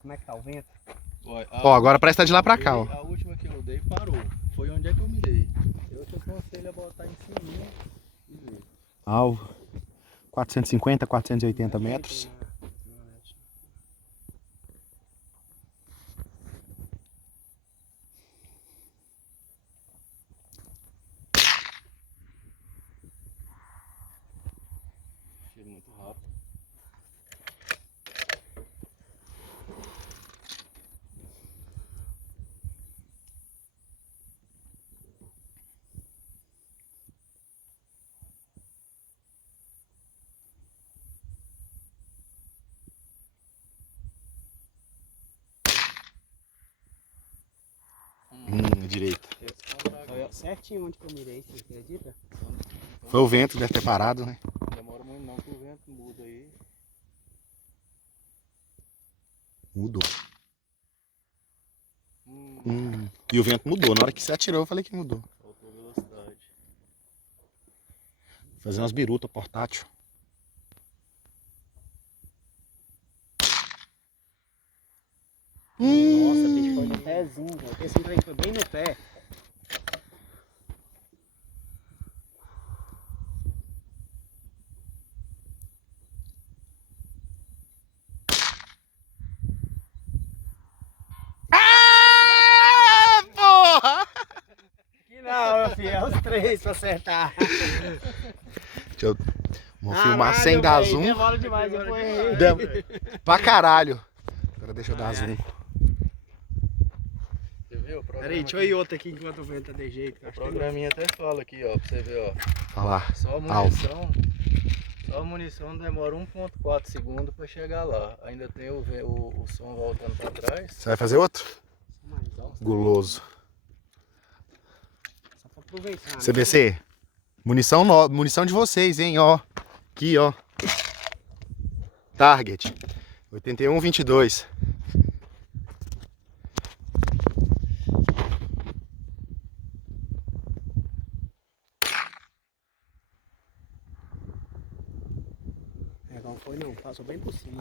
Como é que tá o vento? Ó, agora parece que tá de lá pra cá, ó. A última que eu dei parou. Foi onde é que eu mirei. Eu te aconselho a botar em cima e ver. Alvo 450, 480 metros. Tiro muito rápido. Direita. Foi certinho onde que eu mirei, você acredita? Foi o vento que deve ter parado, né? Não demora muito não que o vento muda aí. Mudou. E o vento mudou. Na hora que você atirou, eu falei que mudou. Faltou velocidade. Fazer umas birutas portátil. Nossa, bicho, foi no pezinho, velho. Esse trem foi bem no pé. Ah, porra! Que não, meu filho, é os três pra acertar. Vamos filmar sem dar zoom. Demora demais, eu errei. Pra caralho. Agora deixa eu dar zoom. Você viu? Peraí, deixa eu ir outro aqui enquanto o vento tá de jeito. O programinha até fala aqui, ó, pra você ver, ó. Falar. Só a munição demora 1,4 segundos para chegar lá. Ainda tem o som voltando para trás. Você vai fazer outro? Guloso. Só pra aproveitar, né? CBC. Munição, munição de vocês, hein, ó. Aqui, ó. Target. 81-22. É, não foi não, passou bem por cima.